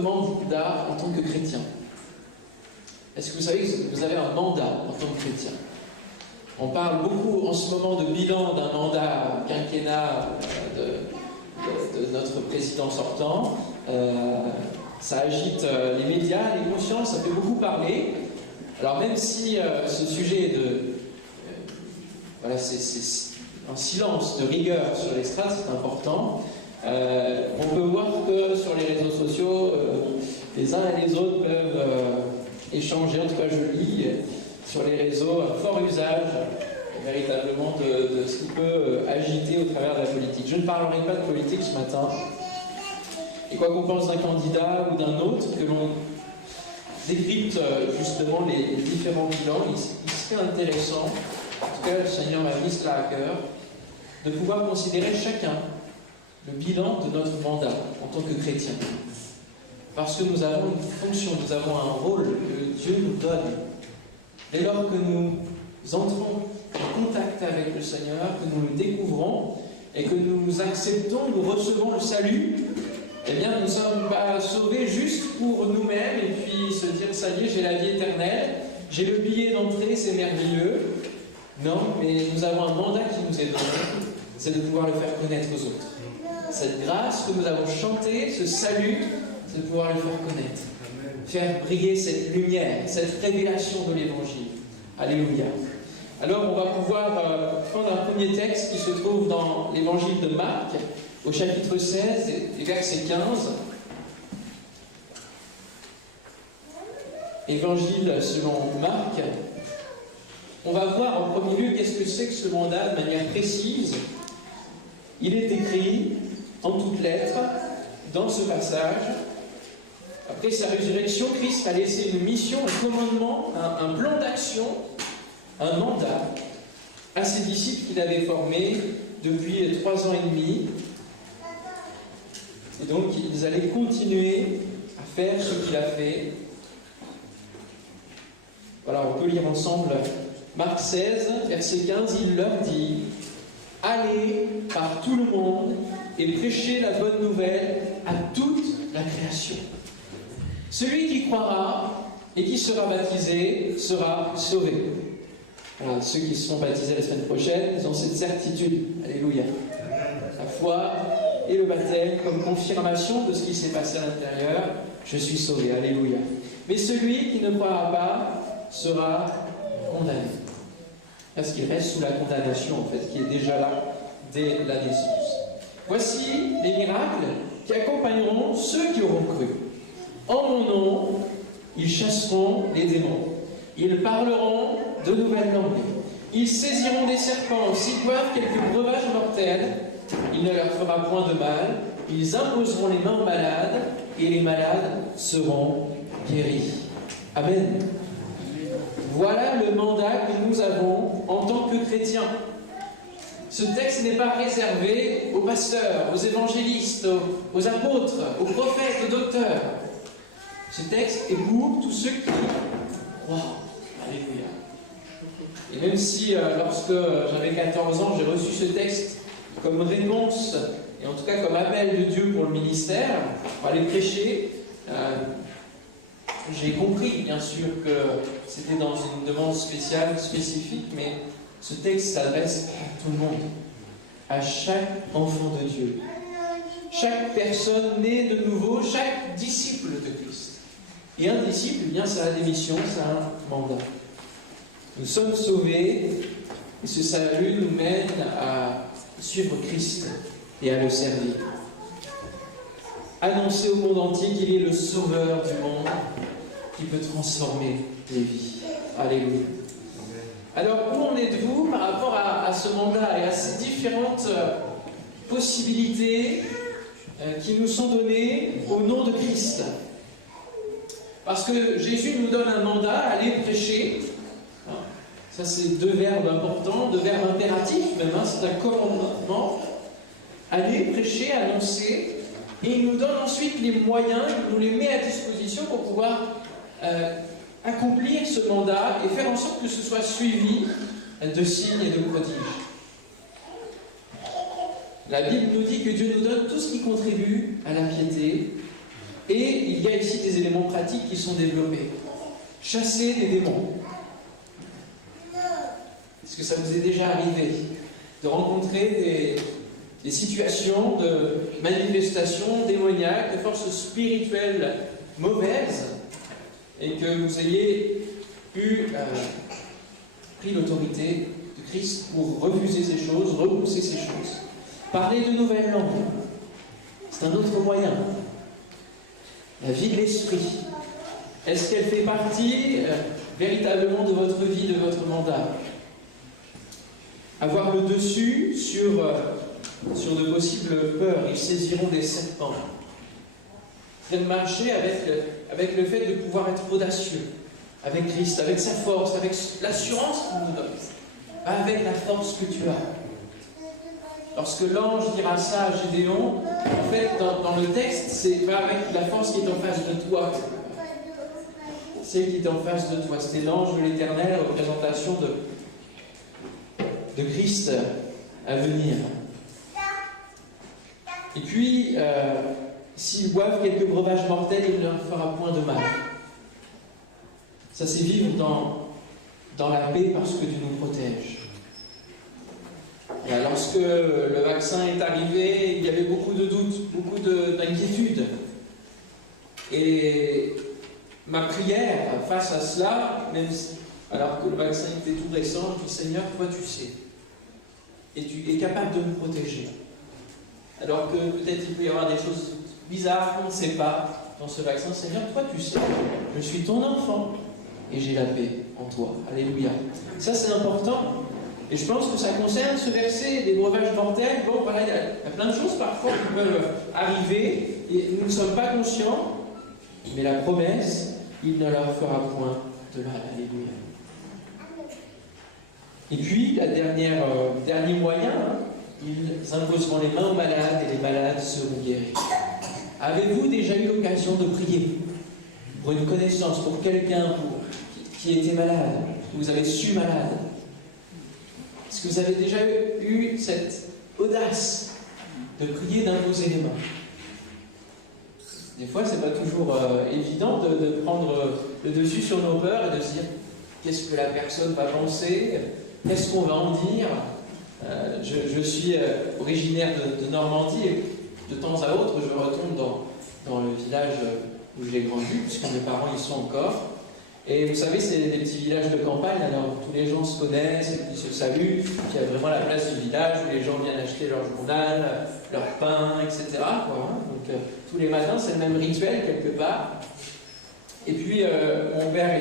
mandat en tant que chrétien? Est-ce que vous savez que vous avez un mandat en tant que chrétien? On parle beaucoup en ce moment de bilan d'un mandat quinquennat de notre président sortant. Ça agite les médias, les consciences, ça fait beaucoup parler. Alors même si ce sujet c'est un silence de rigueur sur l'estrade, c'est important. On peut voir que sur les réseaux sociaux, les uns et les autres peuvent échanger, en tout cas je lis sur les réseaux un fort usage véritablement de ce qui peut agiter au travers de la politique. Je ne parlerai pas de politique ce matin. Et quoi qu'on pense d'un candidat ou d'un autre, que l'on décrypte justement les différents bilans, il serait intéressant, en tout cas le Seigneur m'a mis cela à cœur, de pouvoir considérer chacun le bilan de notre mandat en tant que chrétien. Parce que nous avons une fonction, nous avons un rôle que Dieu nous donne. Dès lors que nous entrons en contact avec le Seigneur, que nous le découvrons et que nous acceptons, nous recevons le salut, eh bien nous ne sommes pas sauvés juste pour nous-mêmes et puis se dire ça y est, j'ai la vie éternelle, j'ai le billet d'entrée, c'est merveilleux. Non, mais nous avons un mandat qui nous est donné, c'est de pouvoir le faire connaître aux autres. Cette grâce que nous avons chantée, ce salut, c'est de pouvoir le faire connaître. Faire briller cette lumière, cette révélation de l'Évangile. Alléluia. Alors on va pouvoir prendre un premier texte qui se trouve dans l'Évangile de Marc, au chapitre 16 et verset 15. Évangile selon Marc. On va voir en premier lieu qu'est-ce que c'est que ce mandat de manière précise. Il est écrit en toutes lettres dans ce passage. Après sa résurrection, Christ a laissé une mission, un commandement, un plan d'action, un mandat à ses disciples qu'il avait formés depuis 3 ans et demi. Et donc, ils allaient continuer à faire ce qu'il a fait. Voilà, on peut lire ensemble Marc 16, verset 15, il leur dit « Allez par tout le monde et prêchez la bonne nouvelle à toute la création. Celui qui croira et qui sera baptisé sera sauvé. » Voilà, ceux qui seront baptisés la semaine prochaine, ils ont cette certitude. Alléluia. La foi et le baptême comme confirmation de ce qui s'est passé à l'intérieur. Je suis sauvé. Alléluia. Mais celui qui ne croira pas sera condamné. Parce qu'il reste sous la condamnation, en fait, qui est déjà là dès la naissance. Voici les miracles qui accompagneront ceux qui auront cru. En mon nom, ils chasseront les démons. Ils parleront de nouvelles langues. Ils saisiront des serpents. S'ils boivent quelques breuvages mortels, il ne leur fera point de mal. Ils imposeront les mains aux malades et les malades seront guéris. Amen. Voilà le mandat que nous avons en tant que chrétiens. Ce texte n'est pas réservé aux pasteurs, aux évangélistes, aux apôtres, aux prophètes, aux docteurs. Ce texte est pour tous ceux qui croient. Alléluia. Et même si, lorsque j'avais 14 ans, j'ai reçu ce texte comme réponse, et en tout cas comme appel de Dieu pour le ministère, pour aller prêcher, j'ai compris, bien sûr, que c'était dans une demande spéciale, spécifique, mais ce texte s'adresse à tout le monde, à chaque enfant de Dieu, chaque personne née de nouveau, chaque disciple de Christ. Et un disciple, eh bien, ça a des missions, ça a un mandat. Nous sommes sauvés, et ce salut nous mène à suivre Christ et à le servir. Annoncer au monde entier qu'il est le sauveur du monde, qui peut transformer les vies. Alléluia. Alors, où en êtes-vous par rapport à ce mandat et à ces différentes possibilités qui nous sont données au nom de Christ? Parce que Jésus nous donne un mandat, aller prêcher. Ça, c'est 2 verbes importants, 2 verbes impératifs même, c'est un commandement. Aller prêcher, annoncer, et il nous donne ensuite les moyens, il nous les met à disposition pour pouvoir accomplir ce mandat et faire en sorte que ce soit suivi de signes et de prodiges. La Bible nous dit que Dieu nous donne tout ce qui contribue à la piété, et il y y a ici des éléments pratiques qui sont développés. Chasser les démons. Est-ce que ça vous est déjà arrivé de rencontrer des situations de manifestations démoniaques, de forces spirituelles mauvaises, et que vous ayez pris l'autorité de Christ pour refuser ces choses, repousser ces choses? Parler de nouvelles langues, c'est un autre moyen. La vie de l'esprit, est-ce qu'elle fait partie véritablement de votre vie, de votre mandat? Avoir le dessus sur de possibles peurs. Ils saisiront des serpents. De marcher avec le fait de pouvoir être audacieux, avec Christ, avec sa force, avec l'assurance qu'il nous donne, pas avec la force que tu as. Lorsque l'ange dira ça à Gédéon, en fait, dans le texte, c'est pas avec la force qui est en face de toi. Celle qui est en face de toi. C'était l'ange de l'Éternel, représentation de Christ à venir. Et puis, s'ils boivent quelques breuvages mortels, il ne leur fera point de mal. Ça, c'est vivre dans la paix parce que Dieu nous protège. Et lorsque le vaccin est arrivé, il y avait beaucoup de doutes, beaucoup d'inquiétudes. Et ma prière face à cela, même alors que le vaccin était tout récent, je dis Seigneur, toi tu sais. Et tu es capable de me protéger. Alors que peut-être il peut y avoir des choses bizarres qu'on ne sait pas dans ce vaccin. Seigneur, toi tu sais. Je suis ton enfant et j'ai la paix en toi. Alléluia. Ça c'est important. Et je pense que ça concerne ce verset des breuvages mortels. Bon, voilà, il y a plein de choses parfois qui peuvent arriver et nous ne sommes pas conscients. Mais la promesse, il ne leur fera point de mal. Alléluia. Et puis, dernier moyen, ils imposeront les mains aux malades et les malades seront guéris. Avez-vous déjà eu l'occasion de prier pour une connaissance, pour quelqu'un qui était malade, que vous avez su malade? Est-ce que vous avez déjà eu cette audace de prier, d'imposer les mains? Des fois, c'est pas toujours évident de prendre le dessus sur nos peurs et de se dire qu'est-ce que la personne va penser, qu'est-ce qu'on va en dire. Je suis originaire de Normandie et de temps à autre, je retourne dans le village où j'ai grandi, puisque mes parents y sont encore. Et vous savez, c'est des petits villages de campagne, alors tous les gens se connaissent, et puis se saluent, puis il y a vraiment la place du village où les gens viennent acheter leur journal, leur pain, etc. Donc tous les matins, c'est le même rituel quelque part. Et puis mon père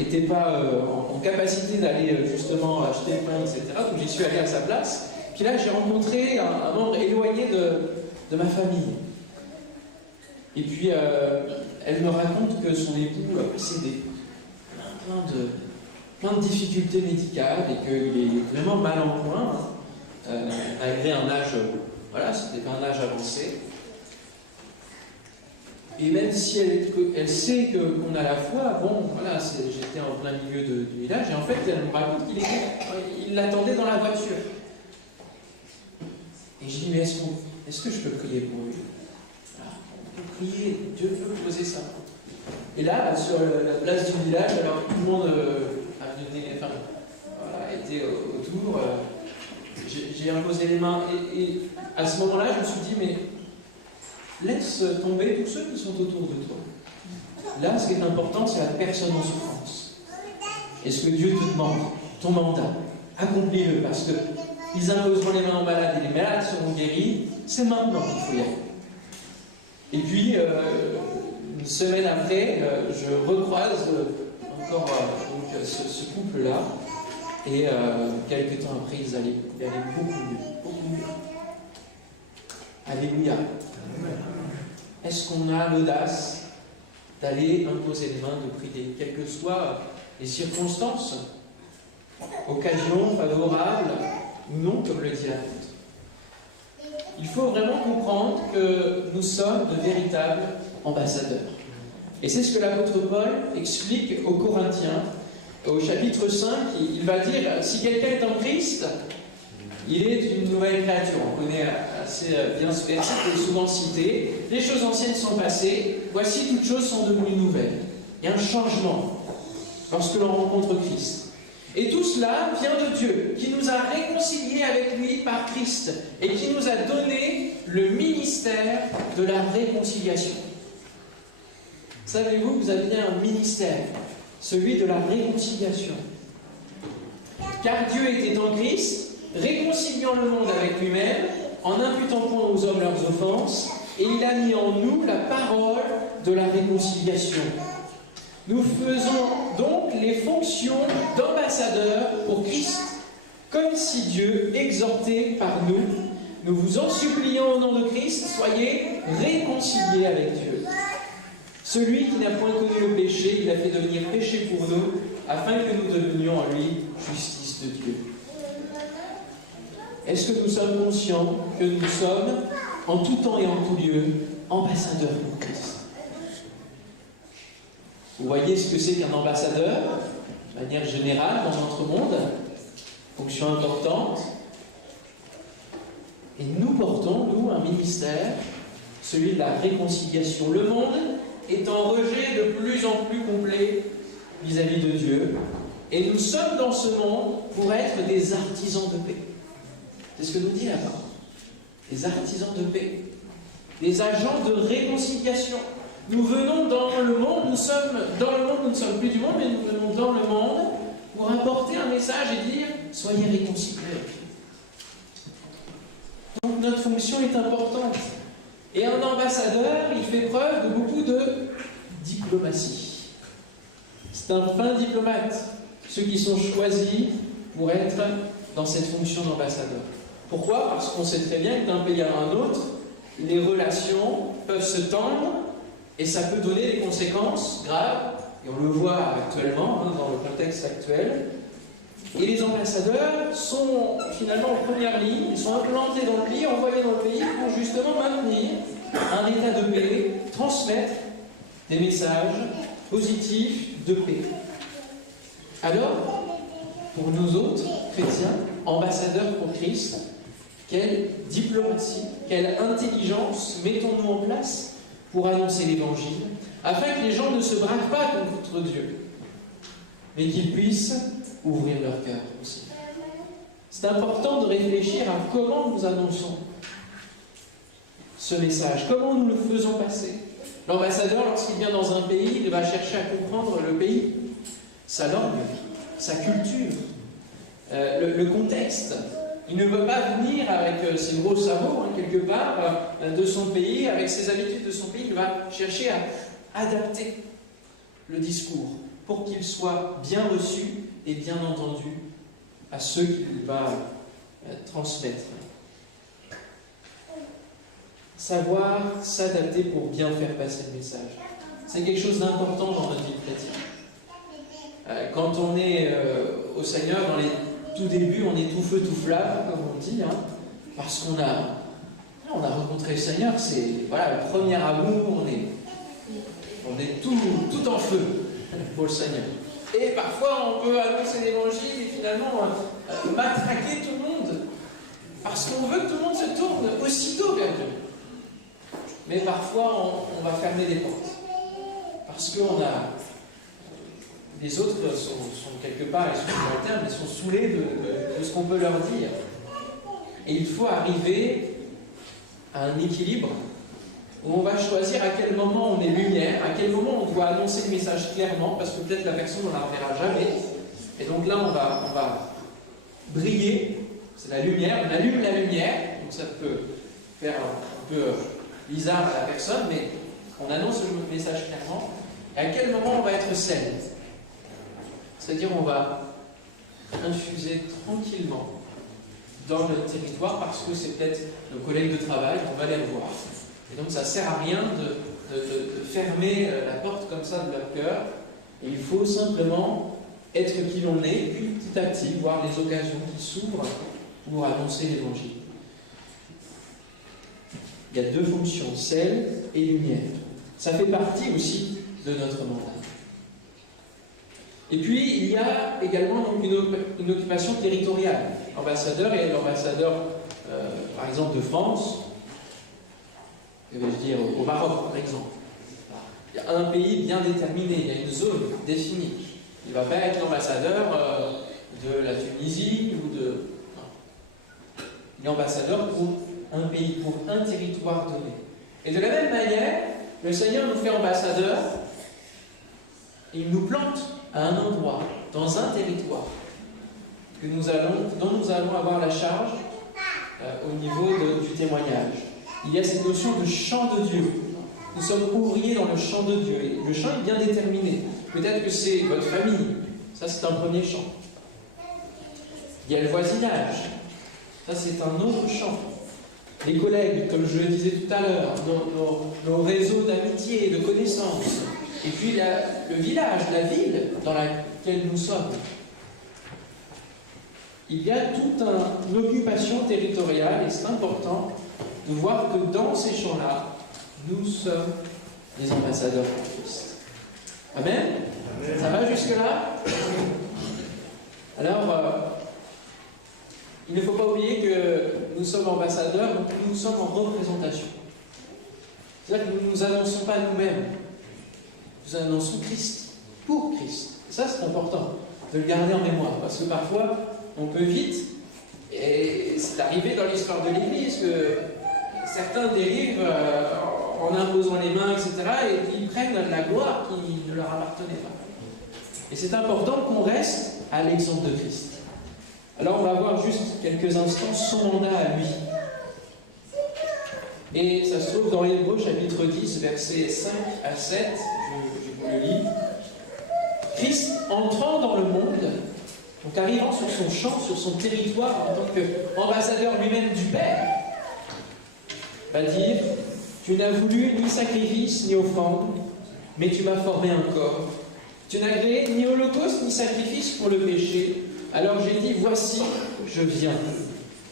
était pas en capacité d'aller justement acheter le pain, etc. Donc j'y suis allé à sa place. Puis là, j'ai rencontré un membre éloigné de ma famille. Et puis, elle me raconte que son époux a possédé plein de difficultés médicales et qu'il est vraiment mal en point, malgré un âge, voilà, c'était pas un âge avancé. Et même si elle sait qu'on a la foi, bon, voilà, j'étais en plein milieu du village, et en fait, elle me raconte qu'il l'attendait dans la voiture. Et je dis, mais est-ce que je peux prier pour lui? Prier, Dieu veut poser ça. Et là, sur la place du village, alors tout le monde était autour, j'ai imposé les mains, et à ce moment-là, je me suis dit, mais laisse tomber tous ceux qui sont autour de toi. Là, ce qui est important, c'est la personne en souffrance. Et ce que Dieu te demande, ton mandat, accomplis-le, parce qu'ils imposeront les mains aux malades et les malades seront guéris, c'est maintenant qu'il faut y aller. Et puis, une semaine après, je recroise encore ce couple-là, et quelques temps après, ils allaient beaucoup mieux. Alléluia. Est-ce qu'on a l'audace d'aller imposer les mains, de prier, quelles que soient les circonstances, occasions favorables ou non, comme le dit l'apôtre? Il faut vraiment comprendre que nous sommes de véritables ambassadeurs. Et c'est ce que l'apôtre Paul explique aux Corinthiens, au chapitre 5, il va dire, si quelqu'un est en Christ, il est une nouvelle créature. On connaît à c'est bien ce verset qui est souvent cité. Les choses anciennes sont passées, voici toutes choses sont devenues nouvelles. Il y a un changement lorsque l'on rencontre Christ. Et tout cela vient de Dieu, qui nous a réconciliés avec lui par Christ et qui nous a donné le ministère de la réconciliation. Savez-vous que vous avez un ministère, celui de la réconciliation? Car Dieu était en Christ, réconciliant le monde avec lui-même, en imputant point aux hommes leurs offenses, et il a mis en nous la parole de la réconciliation. Nous faisons donc les fonctions d'ambassadeurs pour Christ, comme si Dieu exhortait par nous. Nous vous en supplions au nom de Christ, soyez réconciliés avec Dieu. Celui qui n'a point connu le péché, il a fait devenir péché pour nous, afin que nous devenions en lui justice de Dieu. Est-ce que nous sommes conscients que nous sommes, en tout temps et en tout lieu, ambassadeurs pour Christ? Vous voyez ce que c'est qu'un ambassadeur, de manière générale, dans notre monde, fonction importante. Et nous portons, nous, un ministère, celui de la réconciliation. Le monde est en rejet de plus en plus complet vis-à-vis de Dieu. Et nous sommes dans ce monde pour être des artisans de paix. C'est ce que nous dit la parole. Des artisans de paix. Des agents de réconciliation. Nous venons dans le monde, nous sommes dans le monde, nous ne sommes plus du monde, mais nous venons dans le monde pour apporter un message et dire « Soyez réconciliés ». Donc notre fonction est importante. Et un ambassadeur, il fait preuve de beaucoup de diplomatie. C'est un fin diplomate, ceux qui sont choisis pour être dans cette fonction d'ambassadeur. Pourquoi? Parce qu'on sait très bien que d'un pays à un autre, les relations peuvent se tendre et ça peut donner des conséquences graves, et on le voit actuellement, dans le contexte actuel. Et les ambassadeurs sont finalement en première ligne, ils sont implantés dans le pays, envoyés dans le pays pour justement maintenir un état de paix, transmettre des messages positifs de paix. Alors, pour nous autres, chrétiens, ambassadeurs pour Christ, quelle diplomatie, quelle intelligence mettons-nous en place pour annoncer l'Évangile, afin que les gens ne se braquent pas contre Dieu, mais qu'ils puissent ouvrir leur cœur aussi. C'est important de réfléchir à comment nous annonçons ce message, comment nous le faisons passer. L'ambassadeur, lorsqu'il vient dans un pays, il va chercher à comprendre le pays, sa langue, sa culture, le contexte. Il ne veut pas venir avec ses gros sabots, quelque part, de son pays, avec ses habitudes de son pays. Il va chercher à adapter le discours pour qu'il soit bien reçu et bien entendu à ceux qu'il va transmettre. Savoir s'adapter pour bien faire passer le message. C'est quelque chose d'important dans notre vie chrétienne. Quand on est au Seigneur, dans les tout début, on est tout feu, tout flamme, comme on dit, parce qu'on a rencontré le Seigneur, c'est voilà, le premier amour, on est tout en feu pour le Seigneur. Et parfois, on peut annoncer l'Évangile et finalement matraquer tout le monde, parce qu'on veut que tout le monde se tourne aussitôt vers Dieu. Mais parfois, on va fermer des portes, parce qu'on a... Les autres sont quelque part, ils sont dans le terme, ils sont saoulés de ce qu'on peut leur dire. Et il faut arriver à un équilibre où on va choisir à quel moment on est lumière, à quel moment on doit annoncer le message clairement, parce que peut-être la personne ne la reverra jamais. Et donc là, on va briller, c'est la lumière, on allume la lumière, donc ça peut faire un peu bizarre à la personne, mais on annonce le message clairement. Et à quel moment on va être sel? C'est-à-dire on va infuser tranquillement dans notre territoire parce que c'est peut-être nos collègues de travail, on va les revoir. Et donc ça ne sert à rien de fermer la porte comme ça de leur cœur. Et il faut simplement être qui l'on est, puis petit à petit voir les occasions qui s'ouvrent pour annoncer l'Évangile. Il y a deux fonctions, sel et lumière. Ça fait partie aussi de notre mandat. Et puis, il y a également donc, une occupation territoriale. L'ambassadeur est l'ambassadeur par exemple de France, je vais dire au Maroc par exemple. Il y a un pays bien déterminé, il y a une zone définie. Il ne va pas être l'ambassadeur de la Tunisie ou de... Non. Il est ambassadeur pour un pays, pour un territoire donné. Et de la même manière, le Seigneur nous fait ambassadeurs, et il nous plante à un endroit, dans un territoire, dont nous allons avoir la charge au niveau du témoignage. Il y a cette notion de champ de Dieu. Nous sommes ouvriers dans le champ de Dieu. Et le champ est bien déterminé. Peut-être que c'est votre famille. Ça, c'est un premier champ. Il y a le voisinage. Ça, c'est un autre champ. Les collègues, comme je le disais tout à l'heure, nos réseaux d'amitié et de connaissances. Et puis le village, la ville dans laquelle nous sommes. Il y a toute une occupation territoriale et c'est important de voir que dans ces champs-là, nous sommes des ambassadeurs pour Christ. Amen? Amen. Ça va jusque-là? Alors, il ne faut pas oublier que nous sommes ambassadeurs, donc nous sommes en représentation. C'est-à-dire que nous ne nous annonçons pas nous-mêmes, nous annonçons Christ, pour Christ. Et ça, c'est important de le garder en mémoire, parce que parfois, on peut vite, et c'est arrivé dans l'histoire de l'Église, que certains dérivent en imposant les mains, etc., et ils prennent la gloire qui ne leur appartenait pas. Et c'est important qu'on reste à l'exemple de Christ. Alors on va voir juste quelques instants son mandat à lui. Et ça se trouve dans Hébreux chapitre 10, versets 5 à 7, je vous le lis. Christ entrant dans le monde, donc arrivant sur son champ, sur son territoire, en tant qu'ambassadeur lui-même du Père, va dire: tu n'as voulu ni sacrifice ni offrande, mais tu m'as formé un corps. Tu n'as créé ni holocauste ni sacrifice pour le péché. Alors j'ai dit: voici, je viens.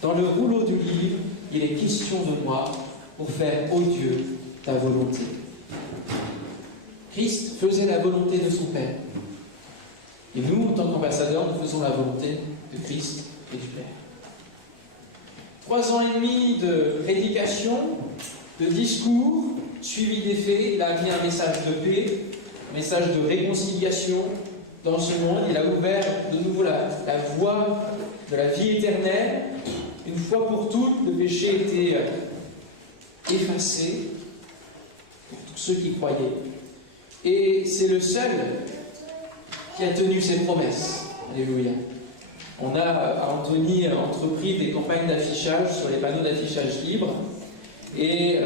Dans le rouleau du livre, il est question de moi pour faire, ô Dieu, ta volonté. Christ faisait la volonté de son Père. Et nous, en tant qu'ambassadeurs, nous faisons la volonté de Christ et du Père. 3 ans et demi de prédication, de discours, suivi des faits. Il a amené un message de paix, un message de réconciliation dans ce monde. Il a ouvert de nouveau la voie de la vie éternelle. Une fois pour toutes, le péché était effacé pour tous ceux qui croyaient. Et c'est le seul qui a tenu ses promesses. Alléluia. On a à Antony entrepris des campagnes d'affichage sur les panneaux d'affichage libre. Et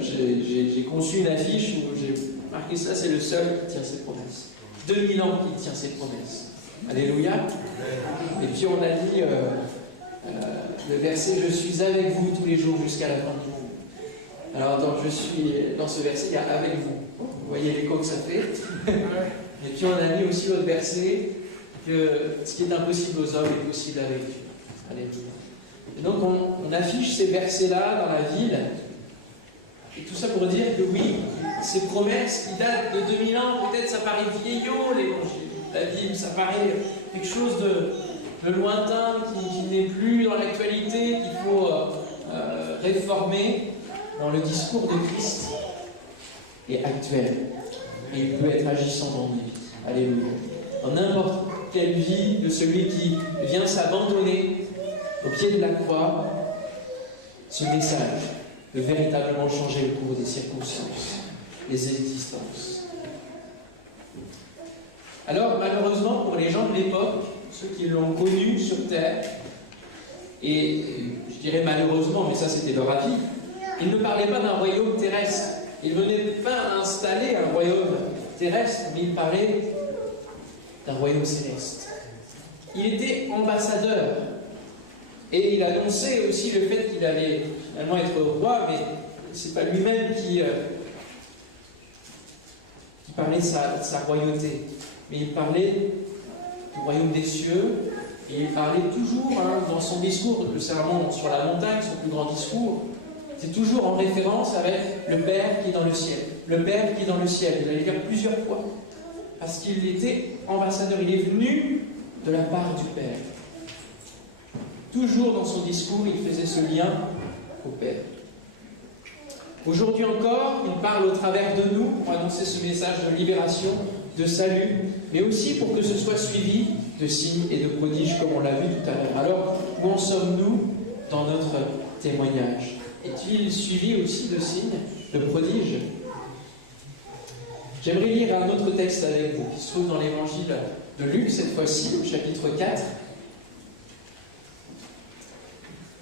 j'ai conçu une affiche où j'ai marqué ça: c'est le seul qui tient ses promesses. 2000 ans qu'il tient ses promesses. Alléluia. Et puis on a dit le verset: je suis avec vous tous les jours jusqu'à la fin du monde. Alors dans ce verset, il y a avec vous. Vous voyez l'écho que ça fait. Et puis on a mis aussi l'autre verset, que ce qui est impossible aux hommes est possible avec Dieu. Alléluia. Et donc on affiche ces versets-là dans la ville. Et tout ça pour dire que oui, ces promesses qui datent de 2000 ans, peut-être ça paraît vieillot, l'évangile, la Bible, ça paraît quelque chose de lointain, qui n'est plus dans l'actualité, qu'il faut réformer. Dans le discours de Christ est actuel. Et il peut être agissant dans nos vies. Alléluia. Dans n'importe quelle vie de celui qui vient s'abandonner au pied de la croix, ce message peut véritablement changer le cours des circonstances, des existences. Alors, malheureusement, pour les gens de l'époque, ceux qui l'ont connu sur terre, et je dirais malheureusement, mais ça c'était leur avis, ils ne parlaient pas d'un royaume terrestre. Ils ne venaient pas installer un royaume terrestre, mais ils parlaient d'un royaume céleste. Il était ambassadeur. Et il annonçait aussi le fait qu'il allait finalement être roi, mais ce n'est pas lui-même qui parlait de sa royauté. Mais il parlait du royaume des cieux, et il parlait toujours, dans son discours, le sermon sur la montagne, son plus grand discours, c'est toujours en référence avec le Père qui est dans le ciel. Le Père qui est dans le ciel. Il allait le dire plusieurs fois. Parce qu'il était ambassadeur. Il est venu de la part du Père. toujours dans son discours, il faisait ce lien au Père. Aujourd'hui encore, il parle au travers de nous pour annoncer ce message de libération, de salut, mais aussi pour que ce soit suivi de signes et de prodiges, comme on l'a vu tout à l'heure. Alors, où en sommes-nous dans notre témoignage? Est-il suivi aussi de signes, de prodiges? J'aimerais lire un autre texte avec vous, qui se trouve dans l'évangile de Luc, cette fois-ci, au chapitre 4.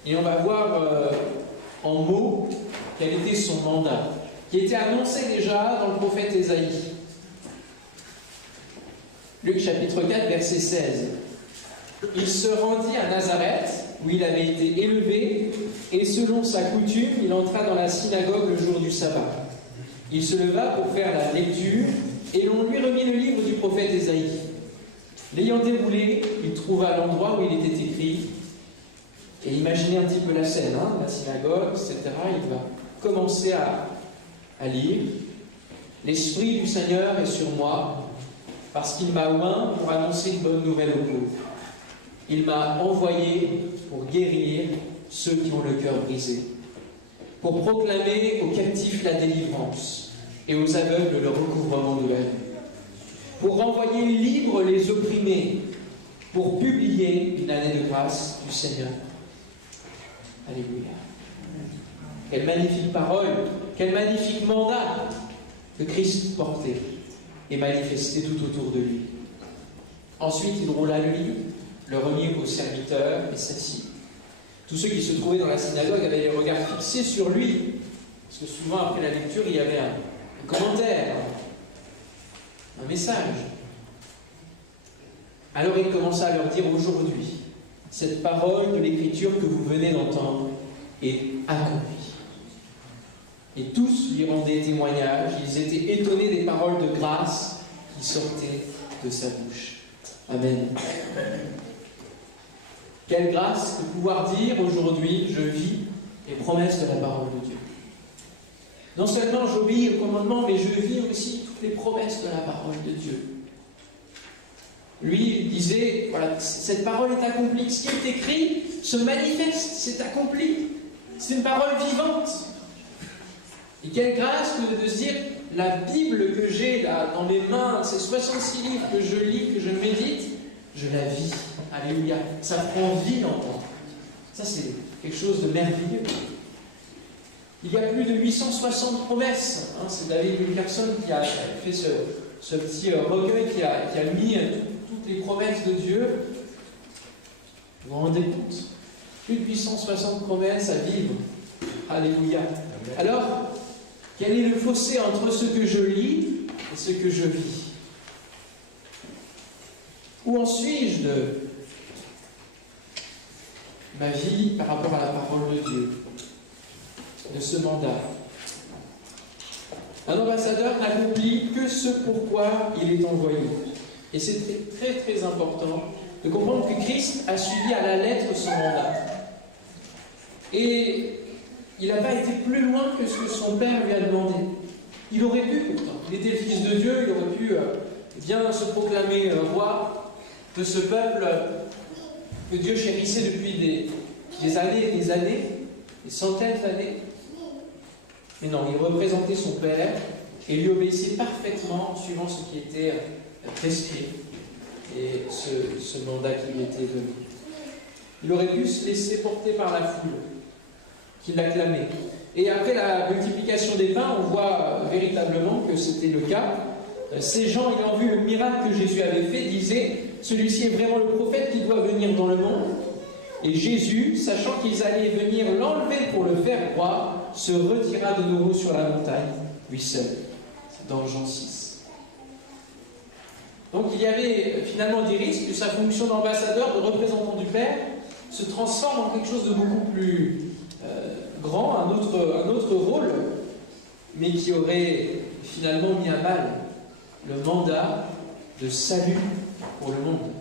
Et on va voir en mots quel était son mandat, qui était annoncé déjà dans le prophète Ésaïe. Luc chapitre 4, verset 16. Il se rendit à Nazareth, où il avait été élevé, et selon sa coutume, il entra dans la synagogue le jour du sabbat. Il se leva pour faire la lecture, et l'on lui remit le livre du prophète Ésaïe. L'ayant déroulé, il trouva l'endroit où il était écrit, et imaginez un petit peu la scène, la synagogue, etc. Il va commencer à lire. « L'Esprit du Seigneur est sur moi, parce qu'il m'a oint pour annoncer une bonne nouvelle aux pauvres. Il m'a envoyé pour guérir ceux qui ont le cœur brisé, pour proclamer aux captifs la délivrance et aux aveugles le recouvrement de la vue, pour renvoyer libres les opprimés, pour publier une année de grâce du Seigneur. » Alléluia. Quelle magnifique parole, quel magnifique mandat que Christ portait et manifestait tout autour de lui. Ensuite, il roula le lit, le remit aux serviteurs et s'assit. Tous ceux qui se trouvaient dans la synagogue avaient les regards fixés sur lui, parce que souvent, après la lecture, il y avait un commentaire, un message. Alors il commença à leur dire: aujourd'hui, cette parole de l'Écriture que vous venez d'entendre est accomplie. Et tous lui rendaient témoignage, ils étaient étonnés des paroles de grâce qui sortaient de sa bouche. Amen. Quelle grâce de pouvoir dire aujourd'hui, je vis les promesses de la parole de Dieu. Non seulement j'obéis au commandement, mais je vis aussi toutes les promesses de la parole de Dieu. Lui, il disait, voilà, cette parole est accomplie. Ce qui est écrit se manifeste, c'est accompli. C'est une parole vivante. Et quelle grâce de se dire, la Bible que j'ai là dans mes mains, ces 66 livres que je lis, que je médite, je la vis. Alléluia. Ça prend vie en moi. Ça, c'est quelque chose de merveilleux. Il y a plus de 860 promesses. C'est David Wilkerson qui a fait ce petit recueil, qui a mis toutes les promesses de Dieu. Vous vous rendez compte? Plus de 860 promesses à vivre. Alléluia. Alors, quel est le fossé entre ce que je lis et ce que je vis? Où en suis-je de ma vie par rapport à la parole de Dieu, de ce mandat? Un ambassadeur n'accomplit que ce pourquoi il est envoyé. Et c'est très très important de comprendre que Christ a suivi à la lettre son mandat. Et il n'a pas été plus loin que ce que son père lui a demandé. Il aurait pu pourtant. Il était le fils de Dieu, il aurait pu bien se proclamer roi de ce peuple que Dieu chérissait depuis des années et des années, des centaines d'années. Mais non, il représentait son père et lui obéissait parfaitement suivant ce qui était prescrit et ce mandat qui lui était donné. Il aurait pu se laisser porter par la foule qui l'acclamait. Et après la multiplication des pains, on voit véritablement que c'était le cas. Ces gens, ayant vu le miracle que Jésus avait fait, disaient: celui-ci est vraiment le prophète qui doit venir dans le monde. Et Jésus, sachant qu'ils allaient venir l'enlever pour le faire roi, se retira de nouveau sur la montagne, lui seul. C'est dans Jean 6. Donc il y avait finalement des risques que sa fonction d'ambassadeur, de représentant du Père, se transforme en quelque chose de beaucoup plus grand, un autre rôle, mais qui aurait finalement mis à mal le mandat de salut pour le monde.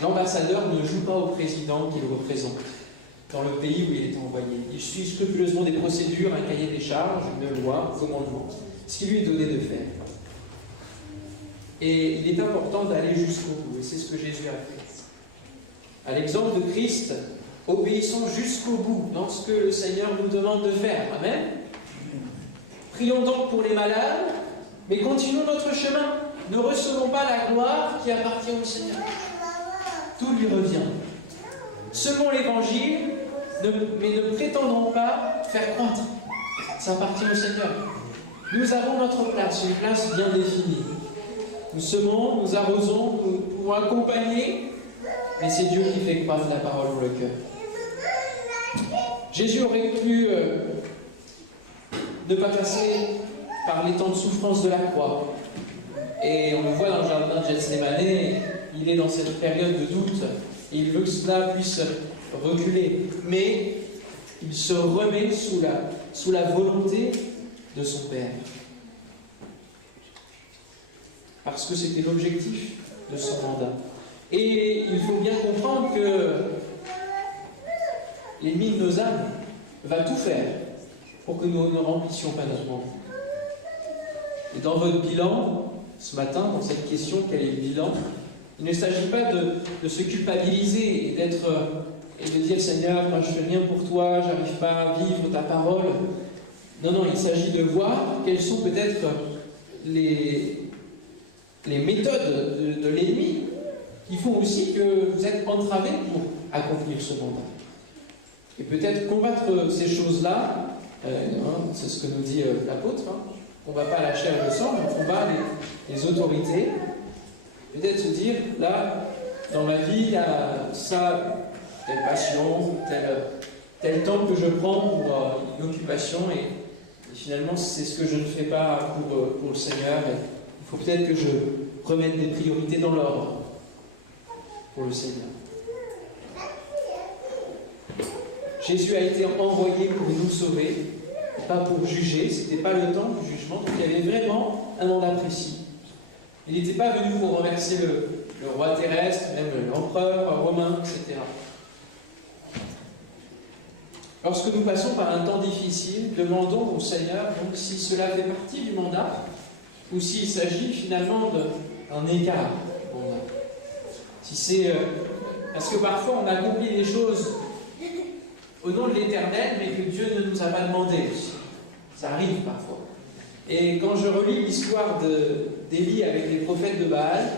L'ambassadeur ne joue pas au président qu'il représente dans le pays où il est envoyé. Il suit scrupuleusement des procédures, un cahier des charges, une loi, un commandement, ce qui lui est donné de faire. Et il est important d'aller jusqu'au bout, et c'est ce que Jésus a fait. À l'exemple de Christ, obéissons jusqu'au bout dans ce que le Seigneur nous demande de faire. Amen. Prions donc pour les malades, mais continuons notre chemin. Ne recevons pas la gloire qui appartient au Seigneur. Tout lui revient. Semons l'Évangile, mais ne prétendons pas faire croître. Ça appartient au Seigneur. Nous avons notre place, une place bien définie. Nous semons, nous arrosons, nous pouvons accompagner, mais c'est Dieu qui fait croître la parole dans le cœur. Jésus aurait pu ne pas passer par les temps de souffrance de la croix. Et on le voit dans le jardin de Gethsémani, il est dans cette période de doute, et il veut que cela puisse reculer. Mais il se remet sous la volonté de son Père. Parce que c'était l'objectif de son mandat. Et il faut bien comprendre que l'ennemi de nos âmes va tout faire pour que nous ne remplissions pas notre mandat. Et dans votre bilan, ce matin, dans cette question, quel est le bilan? Il ne s'agit pas de se culpabiliser et de dire Seigneur, moi je fais rien pour toi, j'arrive pas à vivre ta parole. Non, il s'agit de voir quelles sont peut-être les méthodes de l'ennemi qui font aussi que vous êtes entravés pour accomplir ce mandat. Et peut-être combattre ces choses-là, c'est ce que nous dit l'apôtre, on ne va pas à la chair et le sang, mais on combat les autorités. Peut-être se dire, là, dans ma vie, il y a ça, telle passion, tel temps que je prends pour une occupation, et finalement, c'est ce que je ne fais pas pour le Seigneur. Il faut peut-être que je remette des priorités dans l'ordre pour le Seigneur. Jésus a été envoyé pour nous sauver, pas pour juger, ce n'était pas le temps du jugement, donc il y avait vraiment un mandat précis. Il n'était pas venu pour renverser le roi terrestre, même l'empereur romain, etc. Lorsque nous passons par un temps difficile, demandons au Seigneur donc, si cela fait partie du mandat ou s'il s'agit finalement d'un écart du mandat. Si c'est parce que parfois on accomplit des choses au nom de l'Éternel, mais que Dieu ne nous a pas demandé aussi. Ça arrive parfois. Et quand je relis l'histoire d'Élie avec les prophètes de Baal,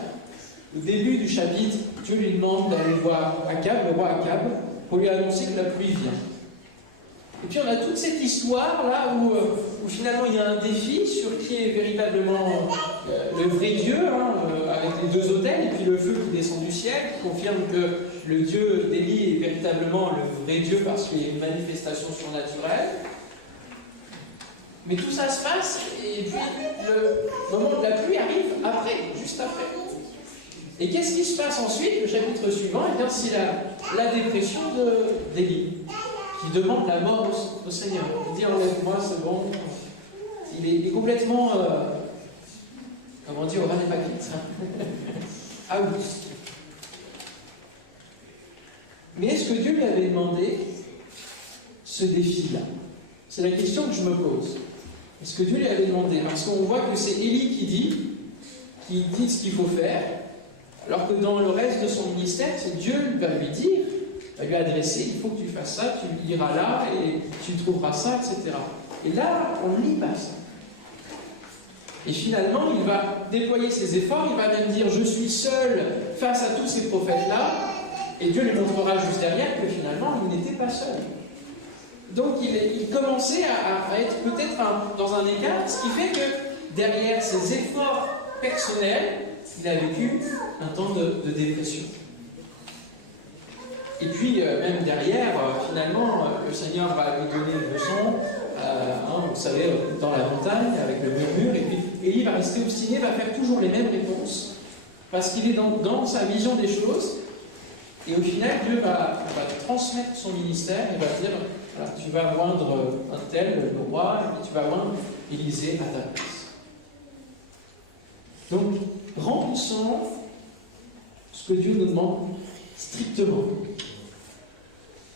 au début du chapitre, Dieu lui demande d'aller voir Akab, le roi Akab, pour lui annoncer que la pluie vient. Et puis on a toute cette histoire là où finalement il y a un défi sur qui est véritablement le vrai Dieu, avec les deux autels, et puis le feu qui descend du ciel, qui confirme que le Dieu d'Élie est véritablement le vrai Dieu parce qu'il y a une manifestation surnaturelle. Mais tout ça se passe, et puis le moment de la pluie arrive après, juste après. Et qu'est-ce qui se passe ensuite? Le chapitre suivant, eh bien, c'est la dépression d'Élie, qui demande la mort au Seigneur. Il dit enlève-moi, c'est bon. Il est complètement, comment dire, au ras des pâquerettes. Ah oui. Mais est-ce que Dieu lui avait demandé ce défi-là? C'est la question que je me pose. Est-ce que Dieu lui avait demandé? Parce qu'on voit que c'est Élie qui dit ce qu'il faut faire, alors que dans le reste de son ministère, c'est Dieu qui va lui dire, va lui adresser, il faut que tu fasses ça, tu iras là, et tu trouveras ça, etc. Et là, on ne lit pas ça. Et finalement, il va déployer ses efforts, il va même dire, je suis seul face à tous ces prophètes-là, et Dieu lui montrera juste derrière que finalement, il n'était pas seul. Donc, il commençait à être peut-être dans un écart, ce qui fait que derrière ses efforts personnels, il a vécu un temps de dépression. Et puis, même derrière, finalement, le Seigneur va lui donner une leçon, vous savez, dans la montagne, avec le murmure, et puis Élie va rester obstiné, va faire toujours les mêmes réponses, parce qu'il est dans sa vision des choses, et au final, Dieu va transmettre son ministère, et va dire, voilà, tu vas moindre un tel, le roi, et puis tu vas moindre Élisée à ta place. Donc, remplissons ce que Dieu nous demande strictement.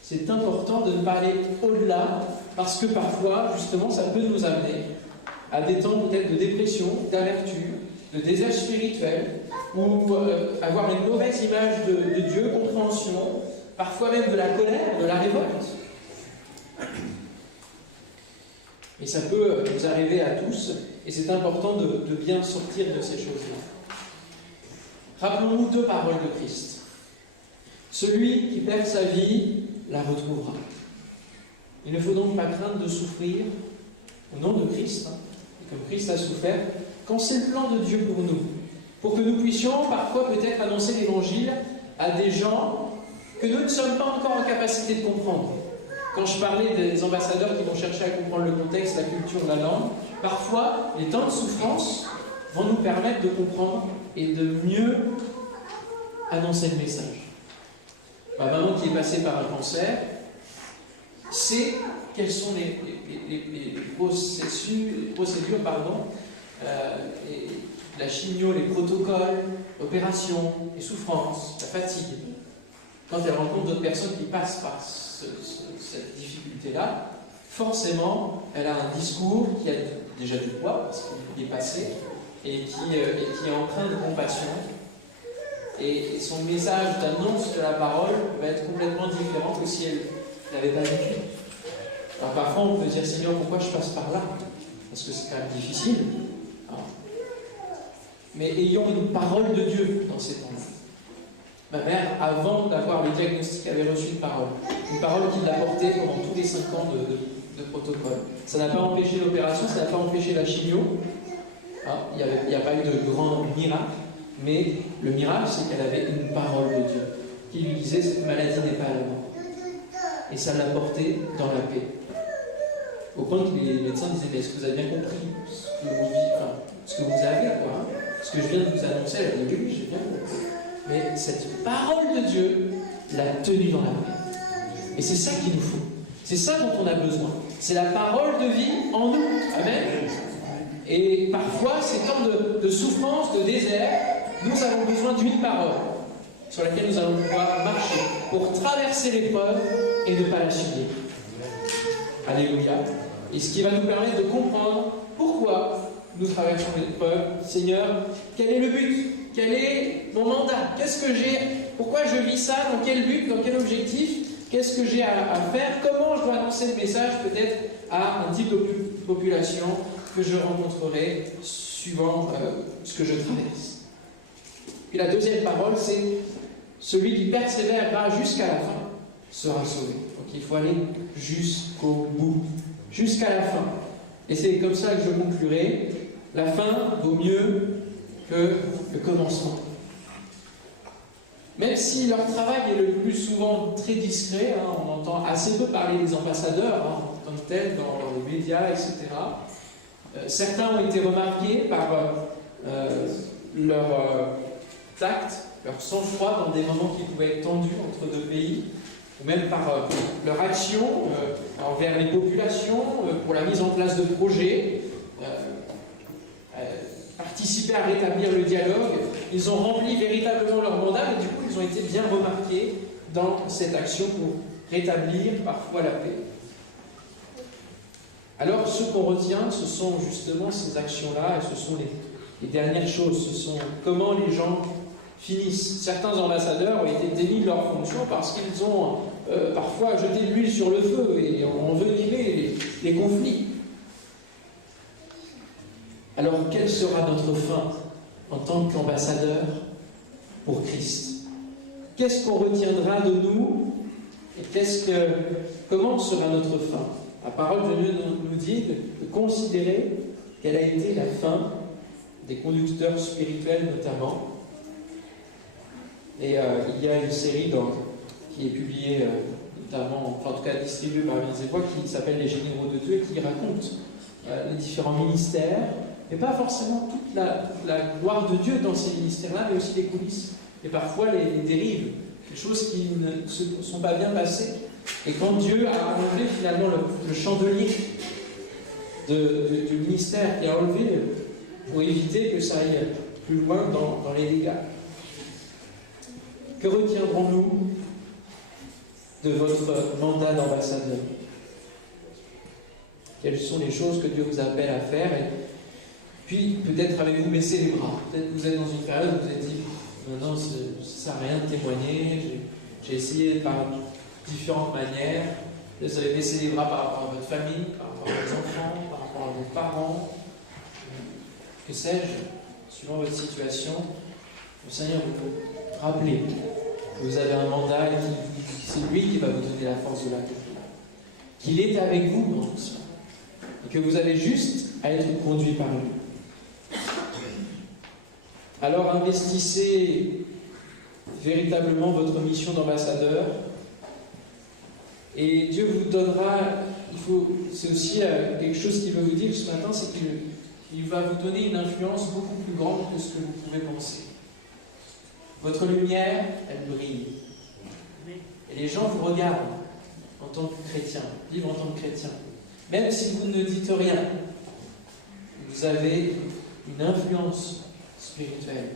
C'est important de ne pas aller au-delà, parce que parfois, justement, ça peut nous amener à des temps peut-être de dépression, d'amertume, de désert spirituel, ou avoir une mauvaise image de Dieu, compréhension, parfois même de la colère, de la révolte. Et ça peut nous arriver à tous, et c'est important de bien sortir de ces choses-là. Rappelons-nous deux paroles de Christ. Celui qui perd sa vie la retrouvera. Il ne faut donc pas craindre de souffrir au nom de Christ, et comme Christ a souffert, quand c'est le plan de Dieu pour nous, pour que nous puissions parfois peut-être annoncer l'Évangile à des gens que nous ne sommes pas encore en capacité de comprendre. Quand je parlais des ambassadeurs qui vont chercher à comprendre le contexte, la culture, la langue, parfois les temps de souffrance vont nous permettre de comprendre et de mieux annoncer le message. Ma maman qui est passée par un cancer sait quelles sont les procédures, la chimio, les protocoles, l'opération, les souffrances, la fatigue. Quand elle rencontre d'autres personnes qui passent par cette difficulté-là, forcément, elle a un discours qui a déjà du poids, parce qu'il est passé, et qui est empreint de compassion. Et son message d'annonce de la parole va être complètement différent que si elle n'avait pas vécu. Alors parfois, on peut dire, Seigneur, pourquoi je passe par là? Parce que c'est quand même difficile. Mais ayons une parole de Dieu dans ces temps-là. Ma mère, avant d'avoir le diagnostic, avait reçu une parole qui l'a portée pendant tous les 5 ans de protocole. Ça n'a pas empêché l'opération, ça n'a pas empêché la chimio. Il n'y a pas eu de grand miracle, mais le miracle, c'est qu'elle avait une parole de Dieu qui lui disait, cette maladie n'est pas à la mort. Et ça l'a portée dans la paix. Au point que les médecins disaient, mais est-ce que vous avez bien compris ce que vous avez, quoi, ce que je viens de vous annoncer? Elle a dit, oui, j'ai bien compris. Mais cette parole de Dieu l'a tenue dans la paix. Et c'est ça qu'il nous faut. C'est ça dont on a besoin. C'est la parole de vie en nous. Amen. Et parfois, ces temps de souffrance, de désert, nous avons besoin d'une parole sur laquelle nous allons pouvoir marcher pour traverser l'épreuve et ne pas la subir. Alléluia. Et ce qui va nous permettre de comprendre pourquoi nous traversons l'épreuve. Seigneur, quel est le but? Quel est mon mandat? Qu'est-ce que j'ai? Pourquoi je vis ça? Dans quel but? Dans quel objectif? Qu'est-ce que j'ai à faire? Comment je dois annoncer le message peut-être à un type de population que je rencontrerai suivant ce que je traverse? Et la deuxième parole, c'est celui qui persévérera jusqu'à la fin sera sauvé. Donc il faut aller jusqu'au bout, jusqu'à la fin. Et c'est comme ça que je conclurai. La fin vaut mieux que le commencement. Même si leur travail est le plus souvent très discret, on entend assez peu parler des ambassadeurs, comme tels, dans les médias, etc. Certains ont été remarqués par leur tact, leur sang-froid dans des moments qui pouvaient être tendus entre deux pays, ou même par leur action envers les populations, pour la mise en place de projets, participer à rétablir le dialogue. Ils ont rempli véritablement leur mandat, et du coup, ils ont été bien remarqués dans cette action pour rétablir parfois la paix. Alors, ce qu'on retient, ce sont justement ces actions-là, et ce sont les dernières choses. Ce sont comment les gens finissent. Certains ambassadeurs ont été démis de leur fonction parce qu'ils ont parfois jeté de l'huile sur le feu et ont envenimé les conflits. Alors, quelle sera notre fin en tant qu'ambassadeur pour Christ? Qu'est-ce qu'on retiendra de nous et comment sera notre fin? La parole de Dieu nous dit de considérer quelle a été la fin des conducteurs spirituels notamment. Et il y a une série qui est publiée notamment, en tout cas distribuée par Misévoix, qui s'appelle Les Généraux de Dieu, et qui raconte les différents ministères, mais pas forcément toute la gloire de Dieu dans ces ministères-là, mais aussi les coulisses, et parfois les dérives, les choses qui ne se sont pas bien passées. Et quand Dieu a enlevé finalement le chandelier du ministère, qui a enlevé pour éviter que ça aille plus loin dans les dégâts. Que retiendrons-nous de votre mandat d'ambassadeur? Quelles sont les choses que Dieu vous appelle à faire? Et Puis peut-être avez-vous baissé les bras. Peut-être que vous êtes dans une période où vous vous êtes dit non, ça ne sert à rien de témoigner, j'ai essayé par différentes manières. Vous avez baissé les bras par rapport à votre famille, par rapport à vos enfants, par rapport à vos parents, que sais-je, suivant votre situation. Le Seigneur vous rappelle que vous avez un mandat et c'est lui qui va vous donner la force de l'accomplir. Qu'il est avec vous dans tout ça. Et que vous avez juste à être conduit par lui. Alors investissez véritablement votre mission d'ambassadeur et Dieu vous donnera, c'est aussi quelque chose qu'il veut vous dire ce matin, c'est qu'il va vous donner une influence beaucoup plus grande que ce que vous pouvez penser. Votre lumière, elle brille. Et les gens vous regardent en tant que chrétien, vivre en tant que chrétien. Même si vous ne dites rien, vous avez une influence spirituelle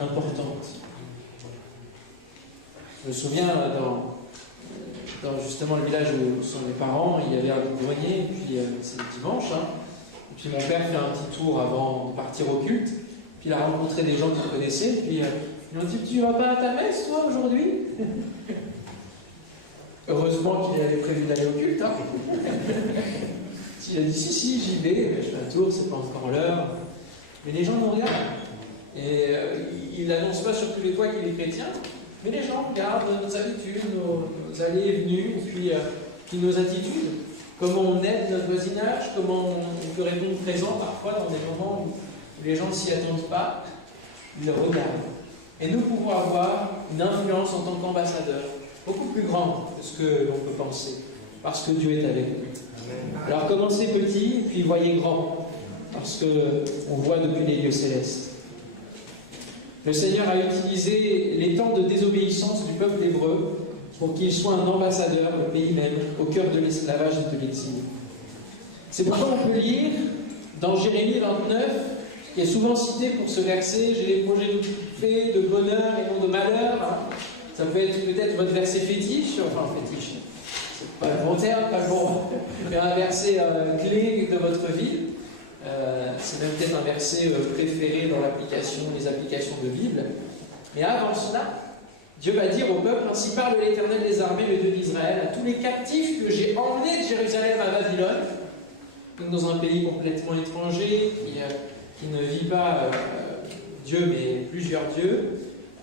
importante. Je me souviens, dans justement le village où sont mes parents, il y avait un grenier, et puis c'est le dimanche, et puis mon père fait un petit tour avant de partir au culte, puis il a rencontré des gens qu'il connaissait, puis ils lui ont dit « Tu vas pas à ta messe, toi, aujourd'hui ?» Heureusement qu'il avait prévu d'aller au culte. Il a dit si, j'y vais, je fais un tour, c'est pas encore l'heure. Mais les gens nous regardent. Et il n'annonce pas sur tous les toits qu'il est chrétien, mais les gens regardent nos habitudes, nos allées et venues, puis nos attitudes, comment on aide notre voisinage, comment on peut répondre présent parfois dans des moments où les gens ne s'y attendent pas. Ils le regardent. Et nous pouvons avoir une influence en tant qu'ambassadeurs beaucoup plus grande que ce que l'on peut penser, parce que Dieu est avec nous. Alors commencez petit, puis voyez grand, parce qu'on voit depuis les lieux célestes. Le Seigneur a utilisé les temps de désobéissance du peuple hébreu pour qu'il soit un ambassadeur au pays même, au cœur de l'esclavage et de l'exil. C'est pourquoi on peut lire dans Jérémie 29, qui est souvent cité pour ce verset, j'ai les projets de paix, de bonheur et non de malheur. Ça peut être peut-être votre verset fétiche, c'est pas le bon terme, pas le bon, mais un verset clé de votre vie. C'est même peut-être un verset préféré dans les applications de Bible. Mais avant cela, Dieu va dire au peuple, ainsi parle l'Éternel des armées, le Dieu d'Israël, à tous les captifs que j'ai emmenés de Jérusalem à Babylone, donc dans un pays complètement étranger, qui ne vit pas Dieu, mais plusieurs dieux.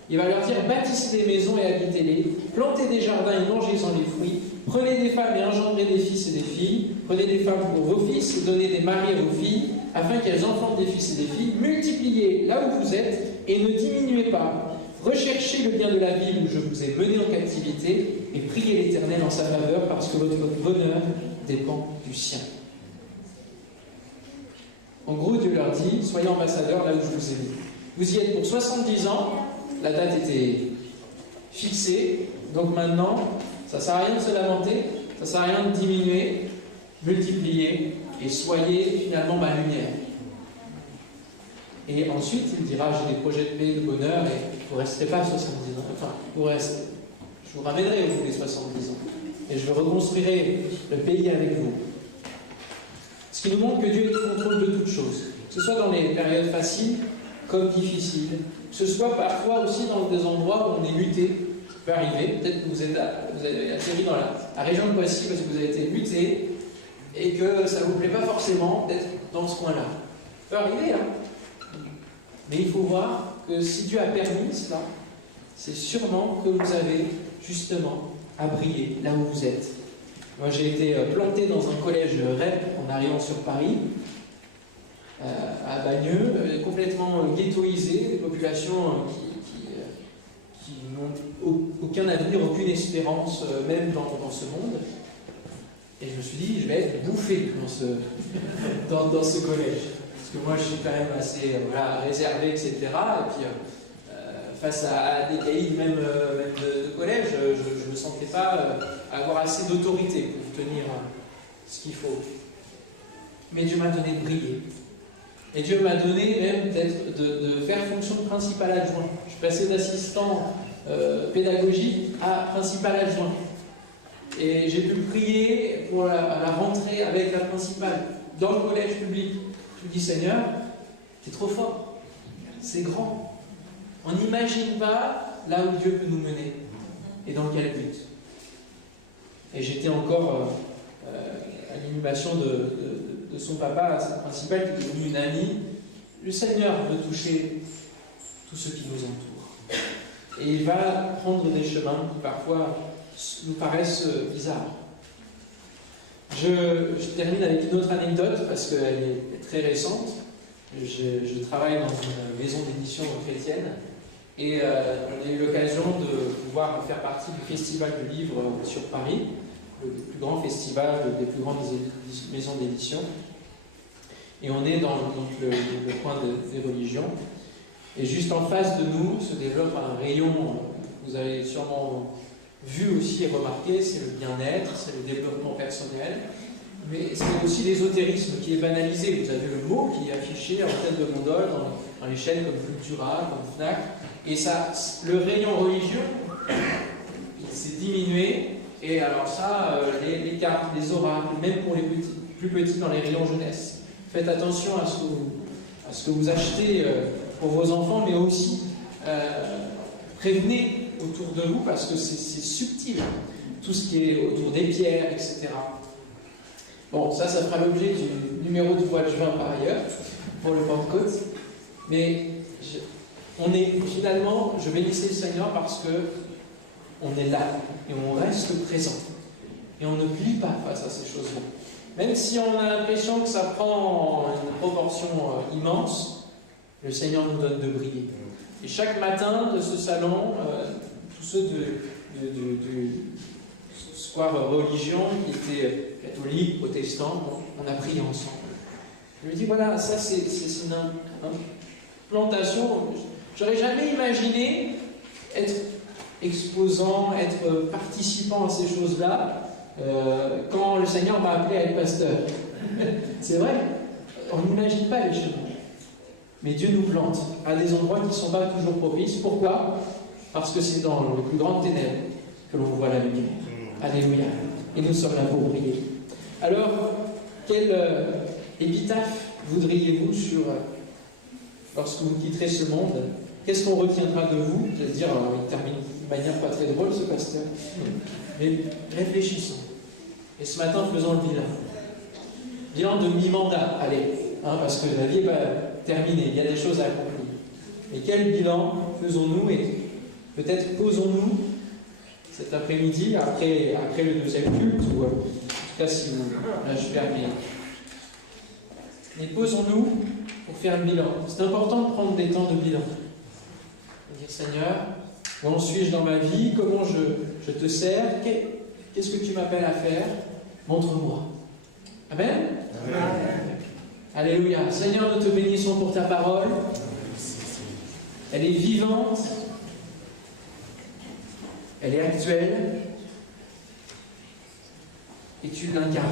Il va leur dire, bâtissez des maisons et habitez-les, plantez des jardins et mangez-en les fruits, prenez des femmes et engendrez des fils et des filles, prenez des femmes pour vos fils et donnez des maris à vos filles, afin qu'elles enfantent des fils et des filles, multipliez là où vous êtes et ne diminuez pas. Recherchez le bien de la ville où je vous ai mené en captivité et priez l'Éternel en sa faveur parce que votre bonheur dépend du sien. En gros, Dieu leur dit, soyez ambassadeurs là où je vous ai mis. Vous y êtes pour 70 ans, la date était fixée, donc maintenant, ça ne sert à rien de se lamenter, ça ne sert à rien de diminuer, multiplier et soyez finalement ma lumière. Et ensuite, il dira, j'ai des projets de paix, de bonheur, et vous ne resterez pas 70 ans. Enfin, je vous ramènerai au bout des 70 ans. Et je reconstruirai le pays avec vous. Ce qui nous montre que Dieu est au contrôle de toutes choses. Que ce soit dans les périodes faciles comme difficiles. Que ce soit parfois aussi dans des endroits où on est muté. Ça peut arriver. Peut-être que vous avez atterri dans la région de Poissy parce que vous avez été muté et que ça ne vous plaît pas forcément d'être dans ce coin-là. Ça peut arriver, hein. Mais il faut voir que si Dieu a permis cela, c'est sûrement que vous avez justement à briller là où vous êtes. Moi, j'ai été planté dans un collège REP en arrivant sur Paris, à Bagneux, complètement ghettoisé, des populations qui n'ont aucun avenir, aucune espérance, même dans ce monde. Et je me suis dit, je vais être bouffé dans ce collège. Parce que moi, je suis quand même assez réservé, etc. Et puis, face à des caïds, même de collège, je ne me sentais pas avoir assez d'autorité pour tenir ce qu'il faut. Mais Dieu m'a donné de briller. Et Dieu m'a donné même peut-être de faire fonction de principal adjoint. Je suis passé d'assistant pédagogique à principal adjoint. Et j'ai pu prier à la rentrée avec la principale dans le collège public. Je me dis, Seigneur, c'est trop fort, c'est grand. On n'imagine pas là où Dieu peut nous mener et dans quel but. Et j'étais encore à l'inhumation de son papa, sa principale, qui est devenue une amie. Le Seigneur veut toucher tous ceux qui nous entourent. Et il va prendre des chemins qui parfois nous paraissent bizarres. Je termine avec une autre anecdote parce qu'elle est très récente. Je travaille dans une maison d'édition chrétienne et on a eu l'occasion de pouvoir faire partie du festival du livre sur Paris, le plus grand festival des plus grandes maisons d'édition. Et on est dans le coin des religions. Et juste en face de nous se développe un rayon, vous avez sûrement vu aussi et remarqué, c'est le bien-être, c'est le développement personnel, mais c'est aussi l'ésotérisme qui est banalisé. Vous avez le mot qui est affiché en tête de gondole dans les chaînes comme Cultura, comme Fnac, et ça, le rayon religieux, il s'est diminué, et alors ça, les cartes, les oracles, même pour les plus petits dans les rayons jeunesse. Faites attention à ce que vous achetez pour vos enfants, mais aussi prévenez autour de vous parce que c'est subtil, tout ce qui est autour des pierres, etc. Bon, ça fera l'objet du numéro du mois de juin par ailleurs, pour le Pentecôte. Mais finalement, je bénissais le Seigneur parce que on est là et on reste présent. Et on ne plie pas face à ces choses-là. Même si on a l'impression que ça prend une proportion immense, le Seigneur nous donne de briller. Et chaque matin de ce salon, tous ceux du square religion, qui étaient catholiques, protestants, on a prié ensemble. Je me dis, voilà, ça c'est une implantation. J'aurais jamais imaginé être exposant, être participant à ces choses-là, quand le Seigneur m'a appelé à être pasteur. C'est vrai, on n'imagine pas les chemins. Mais Dieu nous plante à des endroits qui ne sont pas toujours propices. Pourquoi? Parce que c'est dans les plus grandes ténèbres que l'on voit la lumière. Alléluia. Et nous sommes là pour briller. Alors, quel épitaphe voudriez-vous lorsque vous quitterez ce monde? Qu'est-ce qu'on retiendra de vous? Je vais dire, il termine de manière pas très drôle, ce pasteur. Mais réfléchissons. Et ce matin, faisons le bilan. Bilan de mi-mandat, allez, parce que la vie n'est pas terminée, il y a des choses à accomplir. Et quel bilan faisons-nous? Et peut-être posons-nous cet après-midi, après le deuxième culte, ou en tout cas si vous... Là, je ferme. Mais posons-nous pour faire le bilan. C'est important de prendre des temps de bilan. Dire, Seigneur, où en suis-je dans ma vie? Comment je te sers? Qu'est-ce que tu m'appelles à faire? Montre-moi. Amen? Amen. Alléluia. Seigneur, nous te bénissons pour ta parole. Elle est vivante. Elle est actuelle. Et tu l'incarnes.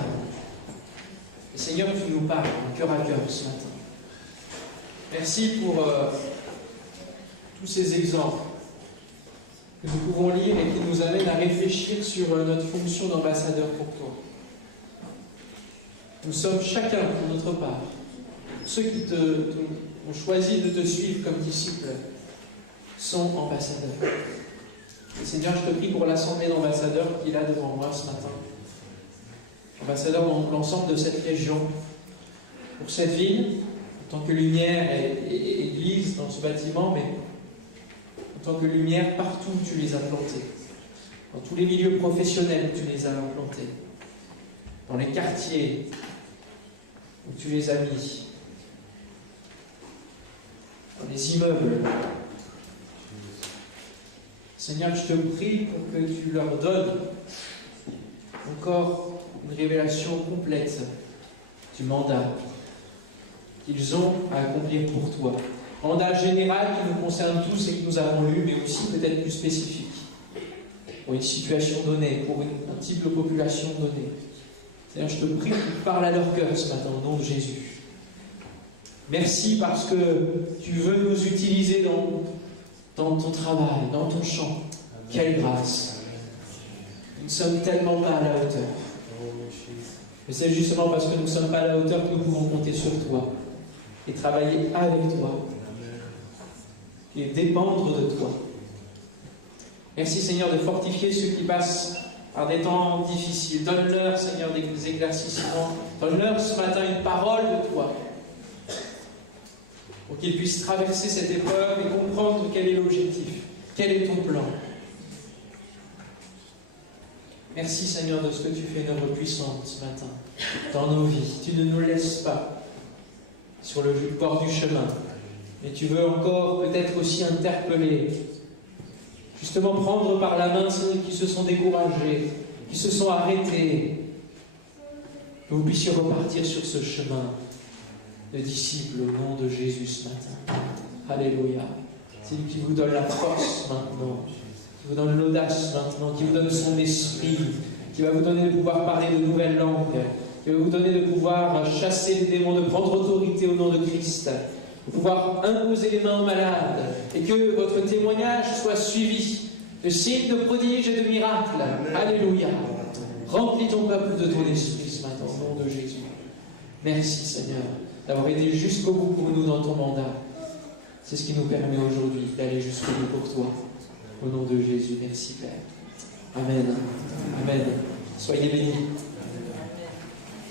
Et Seigneur, tu nous parles cœur à cœur ce matin. Merci pour tous ces exemples que nous pouvons lire et qui nous amènent à réfléchir sur notre fonction d'ambassadeur pour toi. Nous sommes chacun pour notre part. Ceux qui ont choisi de te suivre comme disciples sont ambassadeurs. Et Seigneur, je te prie pour l'assemblée d'ambassadeurs qui est là devant moi ce matin. Ambassadeurs dans l'ensemble de cette région. Pour cette ville, en tant que lumière et église dans ce bâtiment, mais en tant que lumière partout où tu les as plantés. Dans tous les milieux professionnels où tu les as implantés. Dans les quartiers où tu les as mis. Dans les immeubles. Seigneur, je te prie pour que tu leur donnes encore une révélation complète du mandat qu'ils ont à accomplir pour toi. Mandat général qui nous concerne tous et que nous avons lu, mais aussi peut-être plus spécifique. Pour une situation donnée, pour un type de population donnée. Seigneur, je te prie que tu parles à leur cœur ce matin, au nom de Jésus. Merci parce que tu veux nous utiliser dans ton travail, dans ton champ. Quelle grâce! Nous ne sommes tellement pas à la hauteur. Mais c'est justement parce que nous ne sommes pas à la hauteur que nous pouvons compter sur toi. et travailler avec toi et dépendre de toi. Merci Seigneur de fortifier ceux qui passent par des temps difficiles. Donne-leur Seigneur des éclaircissements. Donne-leur ce matin une parole de toi pour qu'ils puissent traverser cette épreuve et comprendre quel est l'objectif, quel est ton plan. Merci Seigneur de ce que tu fais une œuvre puissante ce matin dans nos vies. Tu ne nous laisses pas sur le bord du chemin, mais tu veux encore peut-être aussi interpeller, justement prendre par la main ceux qui se sont découragés, qui se sont arrêtés, que vous puissiez repartir sur ce chemin de disciples au nom de Jésus ce matin. Alléluia. C'est lui qui vous donne la force maintenant, qui vous donne l'audace maintenant, qui vous donne son esprit, qui va vous donner de pouvoir parler de nouvelles langues, qui va vous donner de pouvoir chasser les démons, de prendre autorité au nom de Christ, de pouvoir imposer les mains aux malades, et que votre témoignage soit suivi de signes, de prodiges et de miracles. Alléluia. Remplis ton peuple de ton esprit ce matin, au nom de Jésus. Merci Seigneur d'avoir été jusqu'au bout pour nous dans ton mandat. C'est ce qui nous permet aujourd'hui d'aller jusqu'au bout pour toi. Au nom de Jésus, merci Père. Amen. Amen. Soyez bénis.